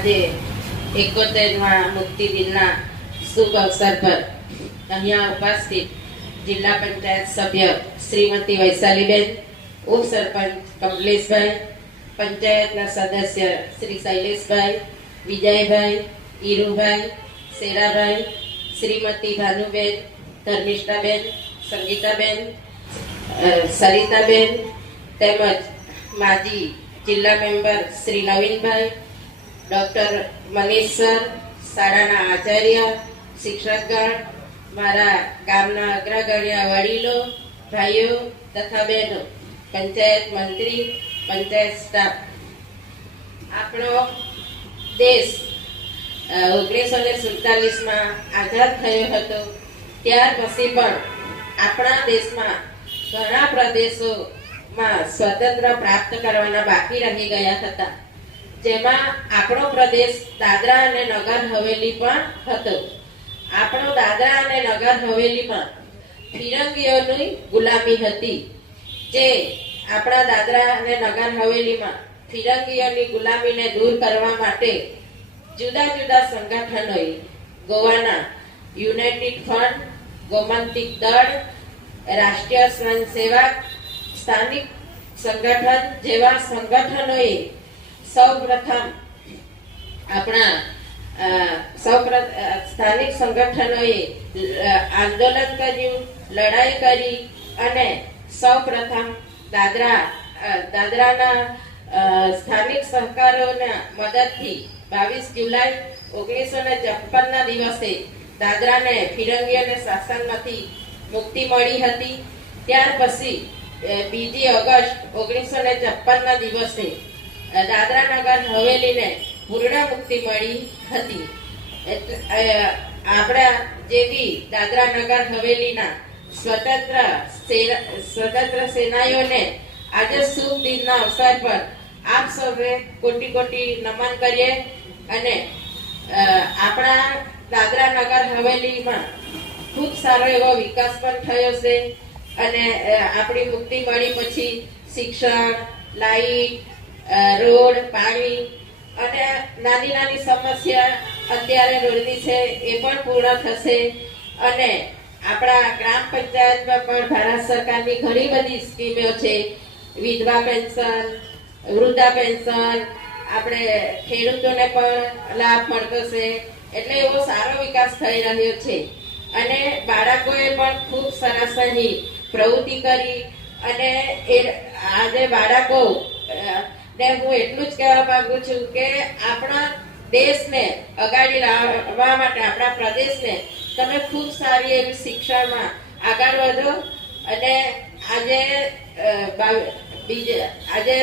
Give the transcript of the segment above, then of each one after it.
આજે 71મા મુક્તિ દિનના શુભ અવસર પર અહીંયા ઉપસ્થિત જિલ્લા પંચાયત સભ્ય શ્રીમતી વૈશાલીબેન, ઉપસરપંચ કમલેશભાઈ, પંચાયતના સદસ્ય શ્રી શૈલેષભાઈ, વિજયભાઈ, ઈરુભાઈ, શેરાભાઈ, શ્રીમતી ભાનુબેન, ધર્મિષ્ઠાબેન, સંગીતાબેન, સરિતાબેન તેમજ માજી જિલ્લા member Shri Navinbhai, doctor Manish sir, શાળાના આચાર્ય, શિક્ષકગણ, મારા ગામના અગ્રગણ્ય વડીલો, ભાઈઓ તથા બહેનો, પંચાયત મંત્રી, પંચાયત સ્ટાફ, આપણો દેશ 1947માં આઝાદ થયો હતો. ત્યાર પછી પણ આપણા દેશમાં ઘણા પ્રદેશોમાં સ્વતંત્ર પ્રાપ્ત કરવાના બાકી રહી ગયા હતા, જેમાં આપણો પ્રદેશ દાદરા અને નગર હવેલી પણ હતો. આપણો દાદરા અને નગર હવેલીમાં ફિરંગીઓની ગુલામી હતી. જે આપણા દાદરા અને નગર હવેલીમાં ફિરંગીઓની ગુલામીને દૂર કરવા માટે જુદા જુદા સંગઠનોએ ગોવાના યુનાઇટેડ ફ્રન્ટ, ગોમંતક દળ, રાષ્ટ્રીય સ્વયંસેવક, સ્થાનિક સંગઠન જેવા સંગઠનોએ સ્થાનિક સંગઠનોએ આંદોલન કર્યું, લડાઈ કરી અને સૌપ્રથમ દાદરાના સ્થાનિક સહકારોના મદદથી 22 જુલાઈ 1954ના દિવસે દાદરાને ફિરંગીઓને શાસનમાંથી મુક્તિ મળી હતી. ત્યાર પછી 2 ઓગસ્ટ 1954ના દિવસે દાદરા નગર હવેલીને પૂર્ણ મુક્તિ મળી હતી. આપણા જે બી દાદરા નગર હવેલીના સ્વતંત્ર સેનાનીઓને આજે શુભ દિનના અવસર પર આપ સૌએ કોટી કોટી નમન કરીએ અને આપણા દાદરા નગર હવેલીમાં ખૂબ સારો એવો વિકાસ પણ થયો છે અને આપણી મુક્તિ મળી પછી શિક્ષણ, લાઈટ, રોડ, પાણી અને નાની નાની સમસ્યા અત્યારે રોડની છે એ પણ પૂર્ણ થશે. અને આપણા ગ્રામ પંચાયતમાં પણ ભારત સરકારની ઘણી બધી સ્કીમો છે. વિધવા પેન્શન, વૃદ્ધા પેન્શન, આપણે ખેડૂતોને પણ લાભ મળતો છે. એટલે એવો સારો વિકાસ થઈ રહ્યો છે અને બાળકોએ પણ ખૂબ સરસ અહીં પ્રવૃત્તિ કરી. અને આજે બાળકો ને હું એટલું જ કહેવા માંગુ છું કે આપણા દેશને આગળ લાવવા માટે, આપણા પ્રદેશને તમે ખૂબ સારી એવી શિક્ષણમાં આગળ વધો. અને આજે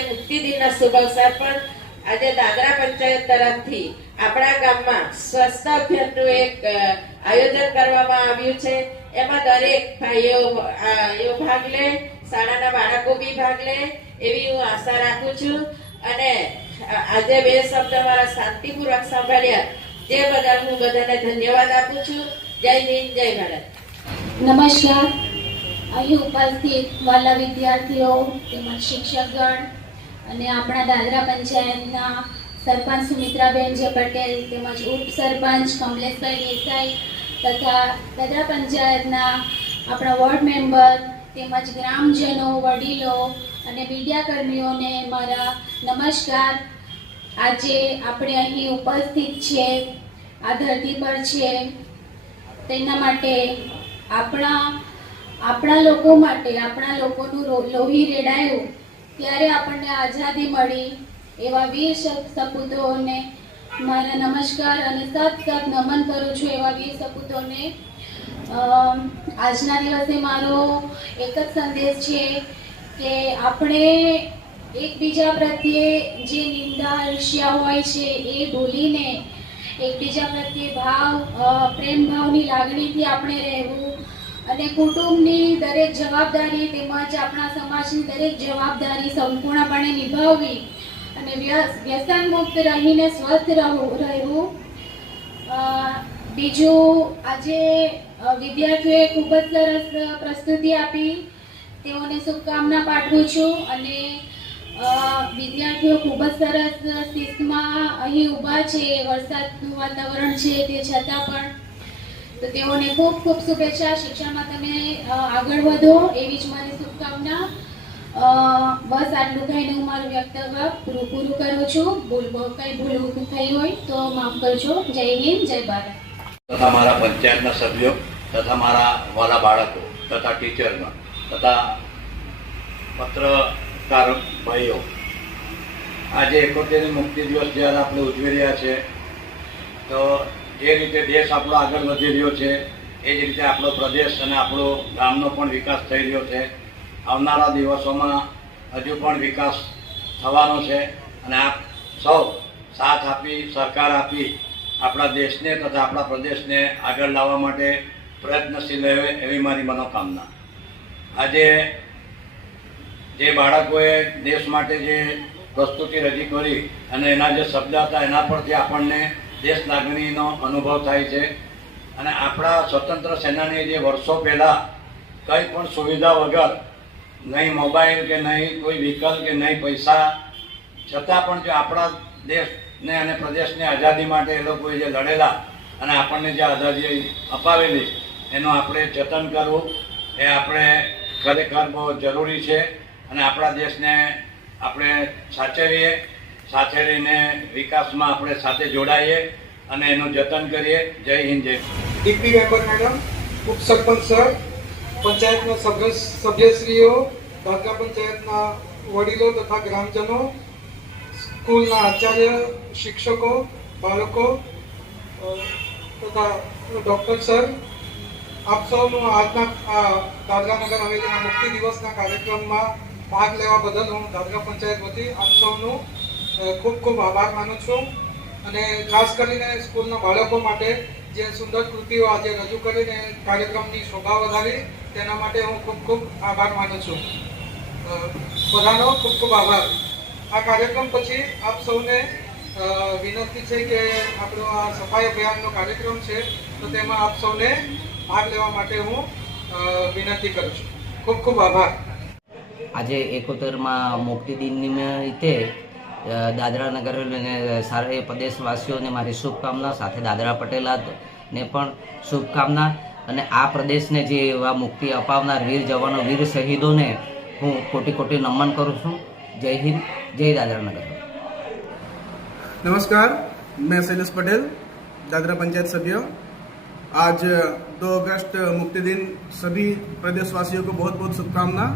મુક્તિ દિનના શુભ અવસર પર આજે દાદરા પંચાયત તરફથી આપણા ગામમાં સ્વચ્છતા અભિયાનનું એક આયોજન કરવામાં આવ્યું છે. એમાં દરેક ભાઈઓ ભાગ લે, શાળાના બાળકો બી ભાગ લે એવી હું આશા રાખું છું. અને આજે 2 શબ્દ મારા શાંતિપૂર્વક સાંભળ્યા જે બદલ હું બધાને ધન્યવાદ આપું છું. જય હિન્દ, જય ભારત. નમસ્કાર. અહીં ઉપસ્થિત વાલા વિદ્યાર્થીઓ તેમજ શિક્ષકગણ અને આપણા દાદરા પંચાયતના સરપંચ સુમિત્રાબેન જે પટેલ તેમજ ઉપસરપંચ કમલેશભાઈ દેસાઈ તથા દાદરા પંચાયતના આપણા વોર્ડ મેમ્બર તેમજ ગ્રામજનો, વડીલો અને મીડિયાકર્મીઓને મારા નમસ્કાર. આજે આપણે અહીં ઉપસ્થિત છે, આ ધરતી પર છે, તેના માટે આપણા લોકો માટે, આપણા લોકોનું લોહી રેડાયું ત્યારે આપણને આઝાદી મળી એવા વીર સપૂતોને મારા નમસ્કાર અને સત નમન કરું છું. એવા વીર સપૂતોને આજના દિવસે મારો એક જ સંદેશ છે કે આપણે એકબીજા પ્રત્યે જે નિંદા, ઈર્ષ્યા હોય છે એ ભૂલીને એકબીજા પ્રત્યે પ્રેમ ભાવની લાગણીથી આપણે રહેવું અને કુટુંબની દરેક જવાબદારી તેમજ આપણા સમાજની દરેક જવાબદારી સંપૂર્ણપણે નિભાવવી અને વ્યસન મુક્ત રહીને સ્વસ્થ રહેવું. બીજું, આજે વિદ્યાર્થીઓએ ખૂબ જ સરસ પ્રસ્તુતિ આપી, તેઓને શુભકામના પાઠવું છું. અને વિદ્યાર્થીઓ ખૂબ જ સરસ શિસ્તમાં અહીં ઊભા છે. વરસાદનું વાતાવરણ છે તે છતાં પણ તો તેઓને ખૂબ ખૂબ શુભેચ્છા. શિક્ષણમાં તમે આગળ વધો એવી જ મારી શુભકામના. બસ આટલું કહીને હું મારું વક્તવ્ય પૂરું કરું છું. કંઈ ભૂલ થઈ હોય તો માફ કરજો. જય હિન્દ, જય ભારત. તથા મારા પંચાયતના સભ્યો તથા મારા વાલા બાળકો તથા ટીચરમાં તથા પત્રકાર ભાઈઓ, આજે 71મી મુક્તિ દિવસ જ્યારે આપણે ઉજવી રહ્યા છે, તો જે રીતે દેશ આપણો આગળ વધી રહ્યો છે એ જ રીતે આપણો પ્રદેશ અને આપણો ગામનો પણ વિકાસ થઈ રહ્યો છે. આવનારા દિવસોમાં હજુ પણ વિકાસ થવાનો છે અને આપ સૌ સાથ આપી, સહકાર આપી આપણા દેશને તથા આપણા પ્રદેશને આગળ લાવવા માટે પ્રયત્નશીલ રહે એવી મારી મનોકામના. આજે જે બાળકોએ દેશ માટે જે પ્રસ્તુતિ રજૂ કરી અને એના જે શબ્દ હતા એના પરથી આપણને દેશ લાગણીનો અનુભવ થાય છે. અને આપણા સ્વતંત્ર સેનાનીએ જે વર્ષો પહેલાં કંઈ પણ સુવિધા વગર, નહીં મોબાઈલ કે નહીં કોઈ વ્હીકલ કે નહીં પૈસા, છતાં પણ જો આપણા દેશને અને પ્રદેશને આઝાદી માટે એ લોકોએ જે લડેલા અને આપણને જે આઝાદી અપાવેલી એનું આપણે જતન કરવું એ આપણે ખરેખર બહુ જરૂરી છે. અને આપણા દેશને આપણે સાચવીએ, સાથે રહીને વિકાસમાં આપણે સાથે જોડાઈએ અને એનું જતન કરીએ. જય હિન્દ, જય ડીપી મેમ્બર મેડમ, ઉપસરપંચ સર, પંચાયતના સભ્યશ્રીઓ, દાદરા પંચાયતના વડીલો તથા ગ્રામજનો, સ્કૂલના આચાર્ય, શિક્ષકો, બાળકો તથા ડૉક્ટર સર, આપ સૌનું આજના દાદરા નગર હવેલીના મુક્તિ દિવસના કાર્યક્રમમાં ભાગ લેવા બદલ હું દાદરા પંચાયત વતી આપ સૌનું ખૂબ ખૂબ આભાર માનું છું. અને ખાસ કરીને સ્કૂલના બાળકો માટે જે સુંદર કૃતિઓ આજે રજૂ કરીને કાર્યક્રમની શોભા વધારી તેના માટે હું ખૂબ ખૂબ આભાર માનું છું. બધાનો ખૂબ ખૂબ આભાર. આ કાર્યક્રમ પછી આપ સૌને વિનંતી છે કે આપણો આ સફાઈ અભિયાનનો કાર્યક્રમ છે તો તેમાં આપ સૌને ભાગ લેવા માટે હું વિનંતી કરું છું. ખૂબ ખૂબ આભાર. આજે 71માં મુક્તિ દિન નિમિત્તે દાદરા નગર અને સારા પ્રદેશવાસીઓને મારી શુભકામના, સાથે દાદરા પટેલાને પણ શુભકામના. અને આ પ્રદેશને જે એવા મુક્તિ અપાવનાર વીર જવાનો, વીર શહીદોને હું કોટી કોટી નમન કરું છું. જય હિન્દ, જય दादरा नगर. नमस्कार, मैं शैलेश पटेल, दादरा पंचायत सभ्य. आज 2 अगस्त मुक्ति दिन, सभी प्रदेशवासियों को बहुत बहुत शुभकामना.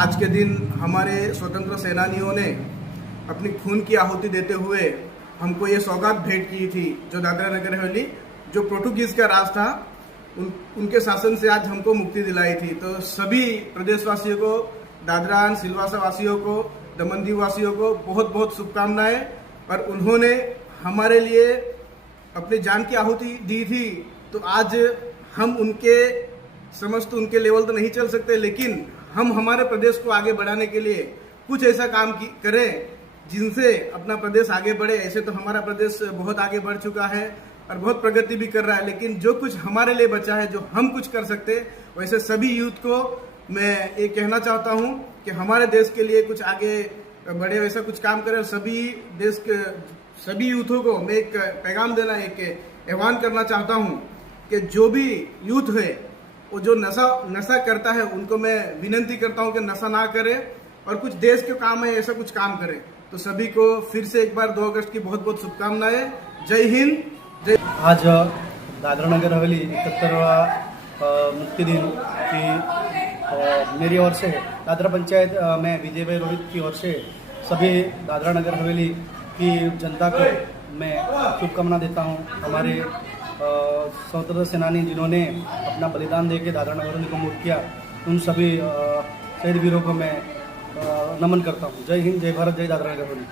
आज के दिन हमारे स्वतंत्र सेनानियों ने अपनी खून की आहुति देते हुए हमको ये सौगात भेंट की थी, जो दादरा नगर हवेली जो पोर्टुगीज का राज था उनके शासन से आज हमको मुक्ति दिलाई थी. तो सभी प्रदेशवासियों को, दादरा सिलवासा वासियों को, दमन दीव वासियों को बहुत बहुत शुभकामनाएं. और उन्होंने हमारे लिए अपनी जान की आहुति दी थी. तो आज हम उनके समस्त उनके लेवल तो नहीं चल सकते, लेकिन हम हमारे प्रदेश को आगे बढ़ाने के लिए कुछ ऐसा काम करें जिनसे अपना प्रदेश आगे बढ़े. ऐसे तो हमारा प्रदेश बहुत आगे बढ़ चुका है और बहुत प्रगति भी कर रहा है, लेकिन जो कुछ हमारे लिए बचा है, जो हम कुछ कर सकते, वैसे सभी यूथ को मैं ये कहना चाहता हूँ कि हमारे देश के लिए कुछ आगे बढ़े, वैसा कुछ काम करें. सभी देश के सभी यूथों को मैं एक पैगाम देना, एक आह्वान करना चाहता हूँ कि जो भी यूथ है वो जो नशा करता है उनको मैं विनंती करता हूँ कि नशा ना करे और कुछ देश के काम है ऐसा कुछ काम करे. तो सभी को फिर से एक बार 2 अगस्त की बहुत बहुत शुभकामनाएं. जय हिंद, जय. आज दादरा नगर हवेली 71वां मुक्ति दिन की मेरी ओर से, दादरा पंचायत में विजय भाई रोहित की ओर से सभी दादरा नगर हवेली की जनता को मैं शुभकामना देता हूं. हमारे स्वतंत्र सेनानी जिन्होंने अपना बलिदान देके दादरा नगर हवेली को मुक्त किया, उन सभी शहीद वीरों को मैं नमन करता हूं. जय हिंद, जय भारत, जय दादरा नगर हवेली.